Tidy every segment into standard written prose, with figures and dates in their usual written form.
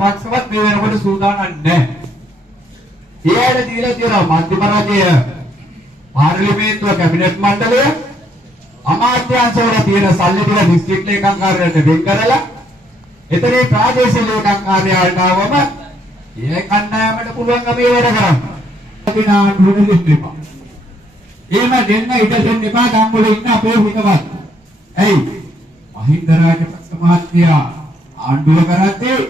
පක්ෂවත් මේ වෙනකොට සූදානම් නැහැ. ඒයට දීලා තියෙනවා මධ්‍යම රජය පාර්ලිමේන්තුව කැබිනට් මණ්ඩලය අමාත්‍යාංශවල තියෙන සල්ලි ටික දිස්ත්‍රික් ලේකම් කාර්යාලයට වෙන් කරලා එතරේ ප්‍රාදේශීය ලේකම් කාර්යාලයට ආවම ඒ කණ්ඩායමට පුළුවන් අපි වැඩ කරන්න. අපි නාඩුවෙ දෙන්න එපා. එහෙම දෙන්න ඉඩ දෙන්න එපා ගම්වල ඉන්න අපේ හිතවත්. ඇයි? මහින්ද රාජපක්ෂ මහත්තයා ආණ්ඩුව කරද්දී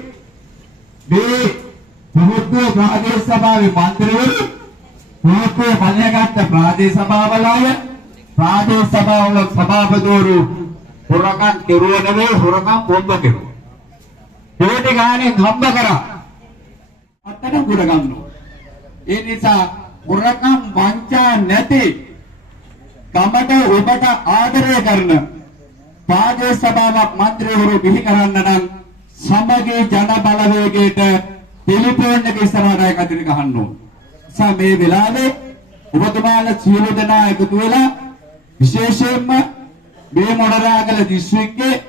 මේ ප්‍රමුඛ ප්‍රාදේශ සභාවේ මන්ත්‍රීවරු ප්‍රමුඛ බලයගත් ප්‍රාදේශ සභාවලය ප්‍රාදේශ සභාවල සභාපතිවරු හොරකම් කෙරුවනේ හොරකම් බොම්බ කෙරුවා. ඒටි ගානේ හම්බ කරා. අත්තට ගුණ ගන්නවා. ඒ නිසා හොරකම් වංචා නැති ගමට ඔබට ආදරය කරන ප්‍රාදේශ සභාවක් මන්ත්‍රීවරු බිහි කරන්න නම් සමගී ජන බලවේගයට ටෙලිෆෝන් එක ඉස්සරහට කතරින් ගහන්න ඕන. මේ වෙලාවේ ඔබතුමාලා සියලු දෙනා එකතු වෙලා විශේෂයෙන්ම මේ මොණරාගල දිස්ත්‍රික්කයේ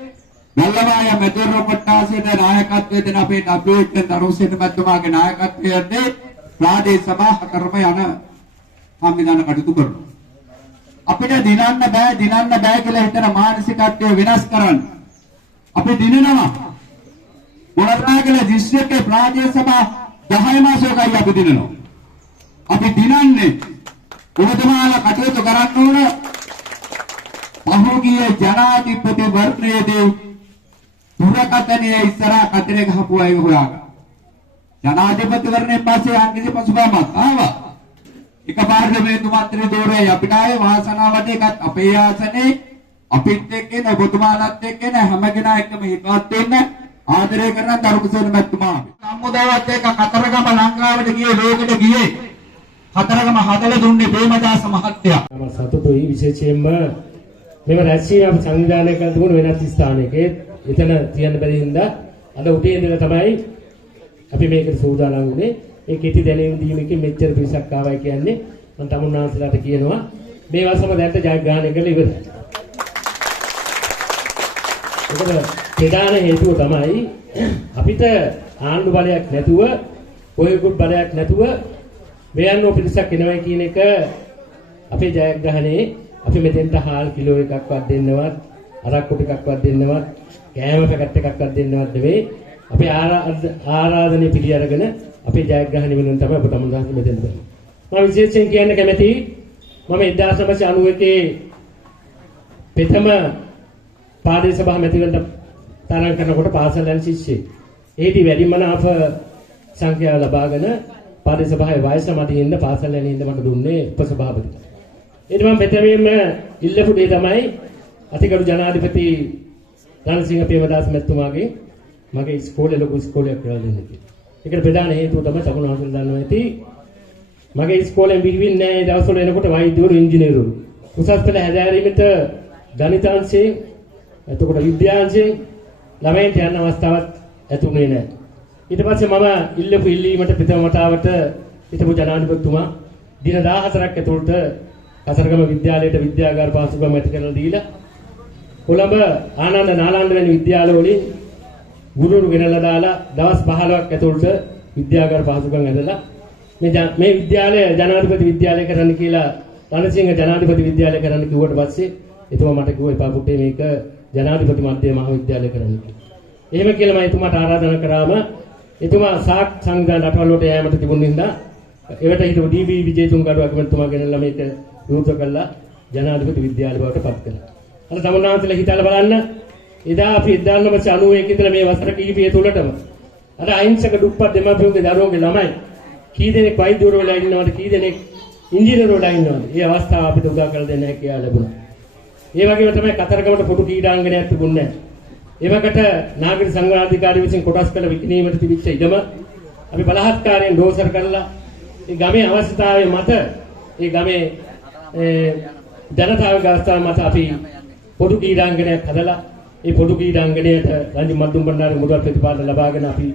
ගල්ලවාය මෙතෙර කොට්ටාසයේ නායකත්වයේ දෙන අපේ ඩබ්ලිව්.එච් දරුසෙන් මැතිතුමාගේ නායකත්වයේ ප්‍රාදේශ සභා කරම යන සංවිධාන කටයුතු කරනවා. අපිට දිනන්න බෑ කියලා හිතන මානසිකත්වය වෙනස් කරන්න. අපි දිනනවා. මොණරාගල දිස්ත්‍රික්කයේ ප්‍රාදේශ සභා 10 මාසයකයි අපි දිනනවා. අපි දිනන්නේ ඔබතුමාලා කටයුතු කරන්න ඕන පහුගිය ජනාධිපතිවරණයේදී දුරකථනයේ ඉස්සරහා කතරේ ගහපු අය හොයාගන්න. ජනාධිපතිවරණයෙන් පස්සේ අංගිසි පසුබෑමක් ආවා. එක පාර්ලිමේන්තු මන්ත්‍රී දෝරේ අපිට ආයේ වාසනාවට එකත් අපේ ආසනේ අපිත් එක්කන ඔබතුමාලත් එක්කන හැම කෙනා එක්කම හිතවත් වෙන්න ආදරය කරන දරුකුසේන මැතිතුමා. සම්මුදාවත් එක්ක කතරගම ලංකාවට ගියේ ලෝකෙට ගියේ කතරගම හදලා දුන්නේ ප්‍රේමදාස මහත්තයා. මම සතුටුයි විශේෂයෙන්ම මෙව රැස්වීම අපි සංවිධානය කළ තිබුණු වෙනත් ස්ථානයක එතන තියන්න බැරි හින්දා අද උදේ ඉඳලා තමයි අපි මේකට සූදානම් වුණේ. ඒ කෙටි දැනුම් දීමකින් මෙච්චර පිරිසක් ආවයි කියන්නේ මම තමුන්නාන්සලාට කියනවා මේ වසම දැන්ට ජයග්‍රහණය කළ ඉවරයි. ඒකට ප්‍රධාන හේතුව තමයි අපිට ආණ්ඩු බලයක් නැතුව කොහෙකුත් බලයක් නැතුව මෙයන්ව පිරිසක් එනවා කියන එක අපේ ජයග්‍රහණයේ අපි මෙතෙන්ට හාල් කිලෝ එකක්වත් දෙන්නවත් අරක්කු ටිකක්වත් දෙන්නවත් කෑම පැකට් එකක්වත් දෙන්නවත් නෙවෙයි අපි ආරාධනය පිළි අරගෙන අපේ ජයග්‍රහණය වෙනුවෙන් තමයි ඔබ තමුන්දාස මෙතෙන්ට බැලුවේ. මම විශේෂයෙන් කියන්න කැමතියි මම 1991 ප්‍රථම ප්‍රාදේශ සභා මැතිවරණ තරඟ කරනකොට පාසල් යන ශිෂ්‍යෙක්. ඒදී වැඩිම අප සංඛ්‍යාව ලබාගෙන ප්‍රාදේශ සභාවේ වයස මතියින්ද පාසල් යන ඉඳ මට දුන්නේ උපසභාපති. ඊට මම මෙතනින්ම ඉල්ලපු දේ තමයි අතිගරු ජනාධිපති රණසිංහ ප්‍රේමදාස මැතිතුමාගේ මගේ ඉස්කෝලේ ලොකු ඉස්කෝලයක් කියලා දෙන්න කියලා. ඒකට ප්‍රධාන හේතුව තමයි තමුන්වහන්සේ දන්නවා ඇති මගේ ඉස්කෝලෙන් බිහිවෙන්නේ නැහැ දවස්වල එනකොට වෛද්‍යවරු ඉංජිනේරුවරු. උසස් පෙළ හැදෑරීමට ගණිතාංශයෙන් එතකොට විද්‍යාංශයෙන් ළමයින්ට යන අවස්ථාවක් ඇතුනේ නැහැ. ඊට පස්සේ මම ඉල්ලපු ඉල්ලීමට ප්‍රථම වතාවට හිටපු ජනාධිපතිතුමා දින 14ක් ඇතුළත කතරගම විද්‍යාලයට විද්‍යාගාර පාසුකම් ඇති කරලා දීලා කොළඹ ආනන්ද නාලන්ද වැනි විද්‍යාල වලින් ගුරුවරු ගෙනල්ලා දාලා දවස් 15ක් ඇතුළත විද්‍යාගාර පාසුකම් ඇදලා මේ විද්‍යාලය ජනාධිපති විද්‍යාලය කරන්න කියලා රණසිංහ ජනාධිපති විද්‍යාලය කරන්න කිව්වට පස්සේ එතුමා මට කිව්වා එපා පුතේ මේක ජනාධිපති මධ්‍ය මහාවිද්‍යාලය කරන්න කියලා. එහෙම කියලා මම එතුමාට ආරාධනා කරාම එතුමා සාක් සංවිධාන රටවල් වලට යෑමට තිබුණ නිසා ඒවට හිටපු ඩී.බී. විජේතුංග අගමැතිතුමා ගෙනල්ලා මේක විවෘත කළා ජනාධිපති විද්‍යාලය බවට පත් කළා. අර තමුන්නාන්සලා හිතලා බලන්න එදා අපි 1991 ඉඳලා මේ වසර කිහිපය තුළටම අර අහිංසක දුප්පත් දෙමාපියන්ගේ දරුවෝගේ ළමයි කී දෙනෙක් වෛද්‍යවරු වෙලා ඉන්නවද කී දෙනෙක් ඉංජිනේරු වෙලා ඉන්නවද? මේ අවස්ථාව අපිට උදා කරලා දෙන්න හැකියාව ලැබුණා. ඒ වගේම තමයි කතරගමට පොදු ක්‍රීඩාංගණයක් තිබුණේ නැහැ. ඒවකට නාගරික සංඝාධිකාරිය විසින් කොටස් කළ විකිණීමට තිබිච්ච ඉඩම අපි බලහත්කාරයෙන් දෝෂර කරලා ඒ ගමේ අවශ්‍යතාවය මත ඒ ගමේ ජනතාවගේ අවස්ථාව මත අපි පොදු ක්‍රීඩාංගණයක් හදලා ඒ පොදු ක්‍රීඩාංගණයට රංජි මද්දුම් බණ්ඩාර මුදල් ප්‍රතිපාදන ලබාගෙන අපි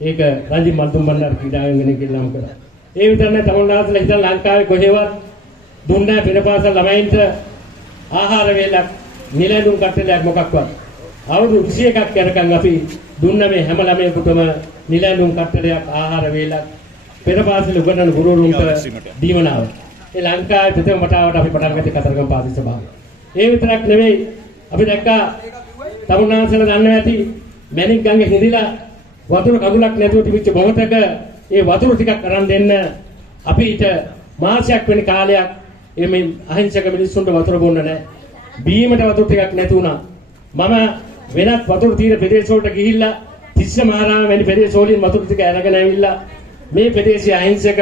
ඒක රංජි මද්දුම් බණ්ඩාර ක්‍රීඩාංගණය කියලා නම් කරා. ඒ විතර නේ තමුන්නාන්සලා හිතන ලංකාවේ කොහෙවත් දුන්නේ පිනපාසල් ළමයින්ට ආහාර වේලක් නිලඳුන් කට්ටලයක් මොකක්වත් අවුරුදු 21ක් යනකම් අපි දුන්න මේ හැම ළමයෙකුටම නිලැඳුම් කට්ටලයක් ආහාර වේලක් පෙර පාසල උගන්වන ගුරුවරුන්ට දීවනාව. ඒ ලංකාවේ ප්‍රථම වතාවට අපි පටන් ගත්තේ කතරගම පාසල් සභාව. ඒ විතරක් නෙවෙයි අපි දැක්කා තමුන්නාන්සලා දන්නවා ඇති මැණික් ගඟේ හිඳිලා වතුර කඳුලක් නැතුව තිබිච්ච මොහොතක ඒ වතුර ටිකක් අරන් දෙන්න අපිට මාසයක් වෙන කාලයක් මේ අහිංසක මිනිස්සුන්ට වතුර බොන්න නැහැ. බීමට වතුර ටිකක් නැති වුණා. මම වෙනත් වතුර తీර ප්‍රදේශ වලට ගිහිල්ලා තිස්ස මහරාම වැනි ප්‍රදේශ වලින් වතුර ටික අරගෙන ඇවිල්ලා මේ ප්‍රදේශයේ අහිංසක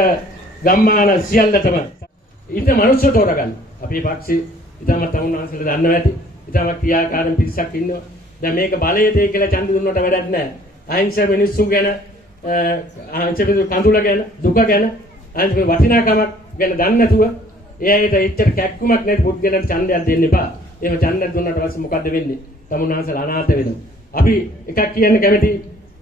ගම්මාන සියල්ලටම ඉන්න මිනිස්සු තෝරගන්න. අපේ පක්ෂේ ඊටම තමුන්නාන්සලා දන්නවා ඇති. ඊටම ක්‍රියාකාරී පිරිසක් ඉන්නවා. දැන් මේක බලයේ තේ කියලා ඡන්ද දුන්නට වැඩක් නැහැ. අහිංසක මිනිස්සු ගැන අහිංසක කඳුල ගැන දුක ගැන අහිංසක වටිනාකමක් ගැන දන්නේ නැතුව එයාට එච්චර කැක්කුමක් නැති පුද්ගලයන්ට ඡන්දයක් දෙන්න එපා. එහෙම ඡන්දයක් දුන්නාට පස්සේ මොකද්ද වෙන්නේ? තමුන්නාන්සලා අනාථ වෙනවා. අපි එකක් කියන්න කැමති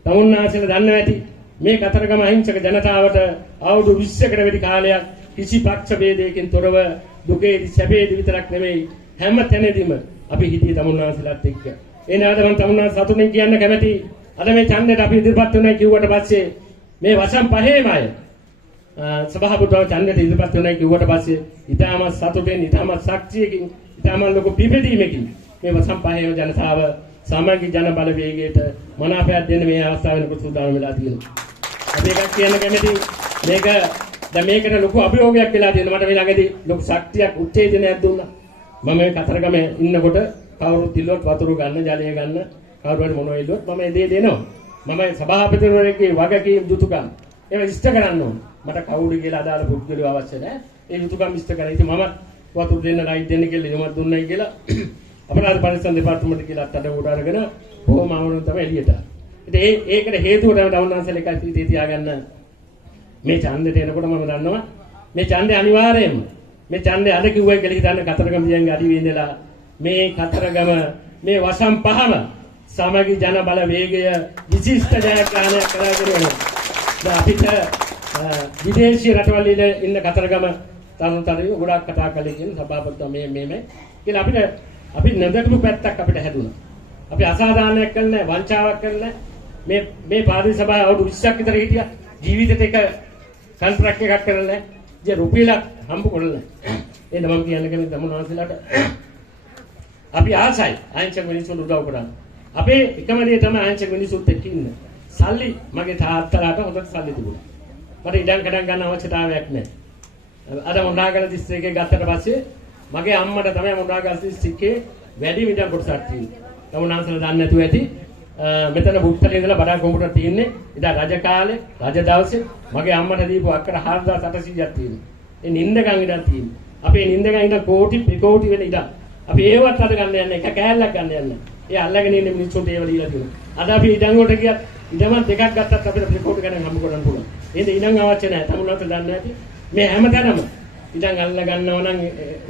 තමුන්නාන්සලා දන්නවා ඇති මේ කතරගම අහිංසක ජනතාවට අවුරුදු 20කට වැඩි කාලයක් කිසි පක්ෂ ભેදයකින් තොරව දුකේදී සැපේදී විතරක් නෙමෙයි හැම තැනදීම අපි හිටියේ තමුන්නාන්සලාත් එක්ක. ඒ නාද මම තමුන්නාන්ස සතුටින් කියන්න කැමති අද මේ ඡන්දයට අපි ඉදිරිපත් වෙනවා කිව්වට පස්සේ මේ වසම් පහේම අය සභාපතිව ඡන්දයට ඉදිරිපත් වෙනවා කිව්වට පස්සේ ඊටම සතුටෙන් ඊටම ශක්තියකින් ඊටම ලොකු පිපෙදීමකින් මේ වසම් පහේම ජනතාව සමගි ජන බලවේගයට මනාපයක් දෙන්න මේ අවස්ථාවේ සූදානම් වෙලා තියෙනවා. අපි එකක් කියන්න කැමති මේක දැන් මේකට ලොකු අභියෝගයක් වෙලා තියෙනවා. මට මේ ළඟදී ලොකු ශක්තියක් උත්තේජනයක් දුන්නා. මම මේ කතරගම ඉන්නකොට කවුරුත් ඉල්ලුවත් වතුර ගන්න ජලය ගන්න කවුරු හරි මොනවා ඉල්ලුවත් මම ඒ දේ දෙනවා. මම සභාපතිවරයෙක්ගේ වගකීම් යුතුයකම් ඒක ඉෂ්ට කරන්න ඕන. මට කවුරු කියලා අදාළ පුද්ගලයෝ අවශ්‍ය නැහැ. ඒ යුතුයකම් ඉෂ්ට කරලා ඉතින් මම වතුර දෙන්න රයිට් දෙන්න කියලා ඉමත් දුන්නයි කියලා අපරාධ පරිස්සම් දෙපාර්තමේන්තුව කියලා අතට උඩ අරගෙන බොහොම අමාරුවෙන් තමයි එළියට. ඉතින් ඒකට හේතුව තමයි ඩවුන්නාන්සල් එකයි තීතේ තියාගන්න මේ ඡන්දෙට එනකොට මම දන්නවා මේ ඡන්දේ අනිවාර්යයෙන්ම මේ ඡන්දේ අද කිව්වයි කියලා හිතන්න කතරගම දියන්ගේ අඩි වේඳලා මේ කතරගම මේ වසම් පහම සමගි ජන බල වේගය විශිෂ්ට ජයග්‍රහණයක් කරගෙන යනවා. දැන් අපිට විදේශීය රටවල් වල ඉන්න කතරගම තරුණතරිය ගොඩාක් කතා කළේ කියන සභාපතිතුමා මේ කියලා අපි නැදකපු පැත්තක් අපිට හැදුණා. අපි අසාධාරණයක් කළේ නැහැ, වංචාවක් කළේ නැහැ. මේ පාර්ලිමේන්තු සභාවේ අවුරුදු 20ක් විතර හිටියා. ජීවිතේට එක කොන්ත්‍රාක්ට් එකක් කරලා නැහැ. ඒ රුපියලක් හම්බ කරලා නැහැ. එන්න මම කියන්න කැමති තමුන්නාන්සලාට අපි ආසයි අහිංසක මිනිස්සුන්ට උදව් කරන්න. අපේ එකම දේ තමයි අහිංසක මිනිස්සුත් එක්ක ඉන්න. සල්ලි මගේ තාත්තලාට හොඳට සල්ලි තිබුණා. මට ඉඩම් කඩම් ගන්න අවශ්‍යතාවයක් නැහැ. අද මොණ්ඩාගල දිස්ත්‍රික්කේ ගත්තට පස්සේ මගේ අම්මට තමයි මොණ්ඩාගල දිස්ත්‍රික්කේ වැඩි මිඩම් කොටසක් තියෙන්නේ. තමුන්නාන්සලා දන්නේ නැතුව ඇති. මෙතන බුක්තලේ ඉඳලා බඩ කොඹුට තියෙන්නේ. ඉතින් රජ කාලේ රජ දවසේ මගේ අම්මට දීපු අක්කර 4800ක් තියෙනවා. ඒ නින්දගම් ඉඩම් තියෙනවා. අපේ නින්දගම් ඉඩම් කෝටි කෝටි වෙන ඉඩම්. අපි ඒවත් අද ගන්න යන්නේ එක කෑල්ලක් ගන්න යන්නේ. ඒ අල්ලගෙන ඉන්න මිනිස්සුන්ට ඒව දීලා තියෙනවා. අද අපි ඉඩම් වලට ගියත් ඉඩම දෙකක් ගත්තත් අපිට කෝටි ගණන් හම්බ කරන්න පුළුවන්. එහෙනම් ඉඩම් අවශ්‍ය නැහැ. තමුන්නාන්සලා දන්නේ නැති මේ හැමතැනම ඉඩම් අල්ල ගන්නව නම්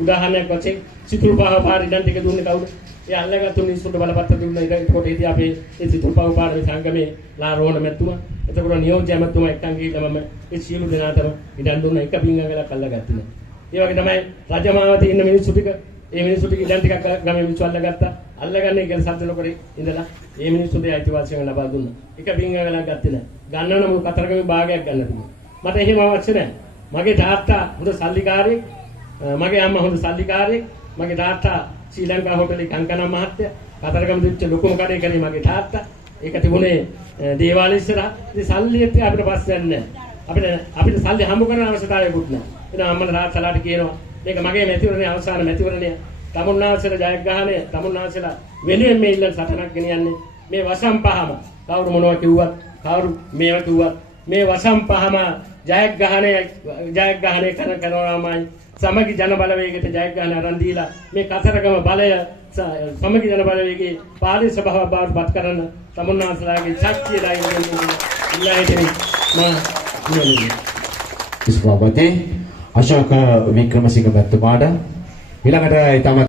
උදාහරණයක් වශයෙන් සිතුල්පහ පාර ඉඩම් ටික දුන්නේ කවුද? ඒ අල්ලගත්තු මිනිස්සුන්ට බලපත්‍ර දුන්නා. ඒකට ඉතින් අපේ ඒ සිතුල්පහ පාරේ සංගමේ ලාරෝණ මැතිතුමා එතකොට නියෝජ්‍ය මැතිතුමා එක්කන් ගිහිල්ලා මම ඒ සියලු දෙනාටම ඉඩම් දුන්නා. එක පිංගලක් අල්ලගත්තේ නෑ. ඒ වගේ තමයි රජමාවතේ ඉන්න මිනිස්සු ටික ඒ මිනිස්සු ටික ඉඩම් ටිකක් ගමේ මිනිස්සු අල්ලගත්තා. අල්ලගන්නේ කියලා සද්ද නොකරේ ඉඳලා ඒ මිනිස්සුන්ට අයිතිවාසිකම් ලබා දුන්නා. එක පිංගලක් ගත්තේ නෑ. ගන්නවනම් මොකද කතරගමේ භාගයක් ගන්න තිබුණා. මට එහෙම අවශ්‍ය නෑ. මගේ තාත්තා හොඳ සල්ලිකාරයෙක්, මගේ අම්මා හොඳ සල්ලිකාරයෙක්, මගේ තාත්තා ශ්‍රී ලංකා හොටලේ කංකනා මහත්තයා, කතරගම දිච්ච ලොකුම කඩේ කරේ මගේ තාත්තා. ඒක තිබුණේ දේවාලය ඉස්සරහා. ඉතින් සල්ලියට අපිට පස්සේ නැහැ. අපිට සල්ලි හම්බ කරන අවශ්‍යතාවයකුත් නැහැ. එහෙනම් අම්මලා තාත්තලාට කියනවා මේක මගේ මැතිවරණයේ අවසාන මැතිවරණය. තමුන්නාන්සලා ජයග්‍රහණය, තමුන්නාන්සලා වෙනුවෙන් මේ ඉල්ලන සටනක් ගෙනියන්නේ. මේ වසම් පහම කවුරු මොනවා කිව්වත්, කවුරු මේවා කිව්වත් මේ වසම් පහම ජයග්‍රහණය කරනවාමයි සමගි ජන බලවේගයට ජයග්‍රහණ අරන් දීලා මේ කතරගම බලය සමගි ජන බලවේගයේ පාර්ලිමේන්තු සභාව බවට පත් කරන තමුන්නාන්සලාගේ ශක්තියයි ඉස්වාවතේ අශෝක වික්‍රමසිංහ මැතිතුමාට ඊළඟට තම